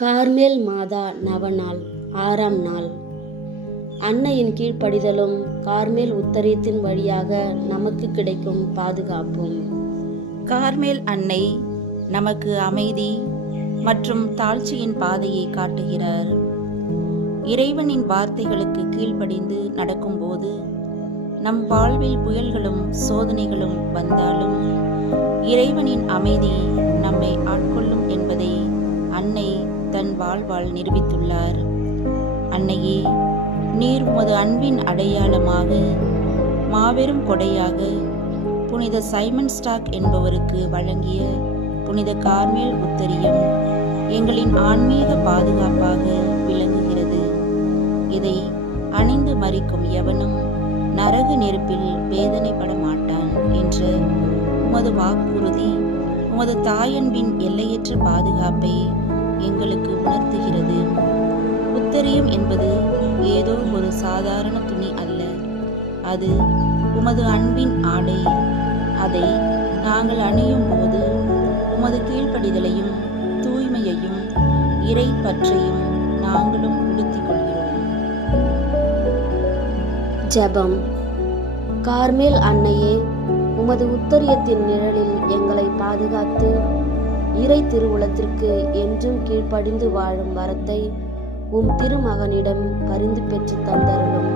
Carmel மாதா நவநாள் 6ஆம் நாள். அன்னையின் கீழ்ப்படிதலும் கார்மேல் உத்தரியத்தின் வழியாக நமக்கு கிடைக்கும் பாதுகாப்பும். கார்மேல் அன்னை நமக்கு அமைதி மற்றும் தாழ்ச்சியின் பாதையை காட்டுகிறார். இறைவனின் வார்த்தைகளுக்கு கீழ்ப்படிந்து நடக்கும்போது நம் வாழ்வில் புயல்களும் சோதனைகளும் வந்தாலும் இறைவனின் அமைதி நம்மை ஆட்கொள்ளும் என்பதை அன்னை தன் வாழ்வால் நிரூபித்துள்ளார். அன்னையே, நீர் உமது அன்பின் அடையாளமாக மாபெரும் கொடையாக புனித சைமன் ஸ்டாக் என்பவருக்கு வழங்கிய புனித கார்மேல் உத்தரியம் எங்களின் ஆன்மீக பாதுகாப்பாக விளங்குகிறது. இதை அணிந்து மறிக்கும் எவனும் நரக நெருப்பில் வேதனைப்பட மாட்டான் என்ற உமது வாக்குறுதி உமது தாயன்பின் எல்லையற்ற பாதுகாப்பை எங்களுக்கு உணர்த்துகிறது. உத்தரியம் என்பது ஏதோ ஒரு சாதாரண துணி அல்ல, அது உமது அன்பின் ஆடை. அதை நாங்கள் அணியும் போது உமது கீழ்ப்படிதலையும் தூய்மையையும் இறை பற்றையும் நாங்களும் உடுத்திக் கொள்கிறோம். ஜெபம். கார்மேல் அன்னையே, உமது உத்தரியத்தின் நிழலில் எங்களை பாதுகாத்து இறை திருவுளத்திற்கு என்றும் கீழ்ப்படிந்து வாழும் வரத்தை உம் திருமகனிடம் பரிந்து பெற்று தந்தருளும்.